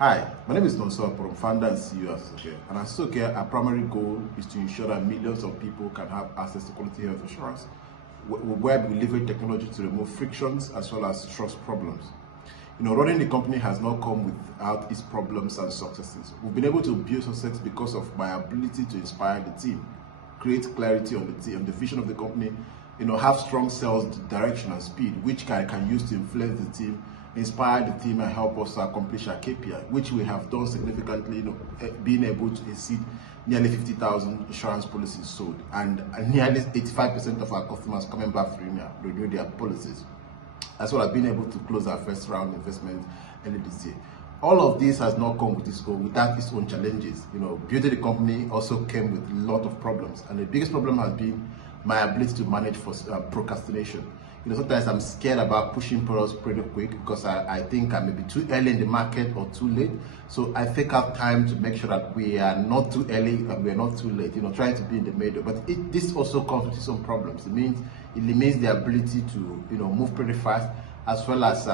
Hi, my name is Nonso Aporo, founder and CEO of AssetCare. And at AssetCare, our primary goal is to ensure that millions of people can have access to quality health insurance, where we leverage technology to remove frictions as well as trust problems. Running the company has not come without its problems and successes. We've been able to build success because of my ability to inspire the team, create clarity on the team, on the vision of the company, have strong sales direction and speed, which I can use to influence the team, inspire the team, and help us to accomplish our KPI, which we have done significantly, being able to exceed nearly 50,000 insurance policies sold, and nearly 85% of our customers coming back to renew their policies, as well as being able to close our first round investment early this year. All of this has not come without its own challenges. Building the company also came with a lot of problems, and the biggest problem has been my ability to manage for procrastination. Sometimes I'm scared about pushing products pretty quick because I think I may be too early in the market or too late. So I take out time to make sure that we are not too early and we are not too late, trying to be in the middle. But this also comes with some problems. It limits the ability to, move pretty fast, as well as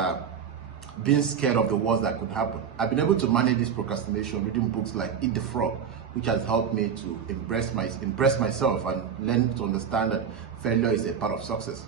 being scared of the worst that could happen. I've been able to manage this procrastination reading books like Eat the Frog, which has helped me to impress myself and learn to understand that failure is a part of success.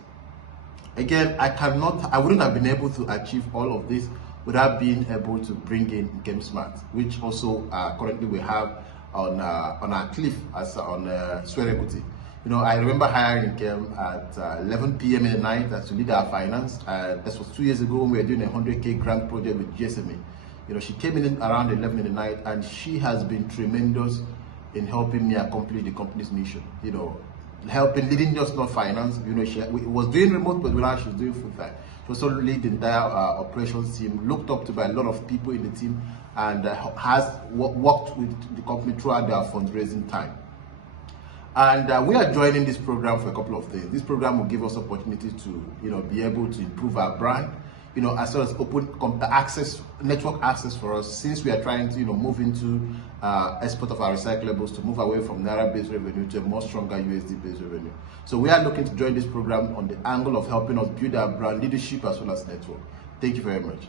Again, I wouldn't have been able to achieve all of this without being able to bring in GameSmart, which also currently we have on our cliff as on Swear Equity. I remember hiring Game at 11 p.m. in the night to lead our finance. This was 2 years ago when we were doing a 100K grant project with GSMA. She came in around 11 in the night, and she has been tremendous in helping me accomplish the company's mission. Leading just not finance. She was doing remote, but now she's doing full time. She also lead the entire operations team, looked up to by a lot of people in the team, and has worked with the company throughout their fundraising time. And we are joining this program for a couple of things. This program will give us opportunity to, be able to improve our brand, as well as open network access for us, since we are trying to, move into export of our recyclables, to move away from Naira-based revenue to a more stronger USD-based revenue. So we are looking to join this program on the angle of helping us build our brand leadership as well as network. Thank you very much.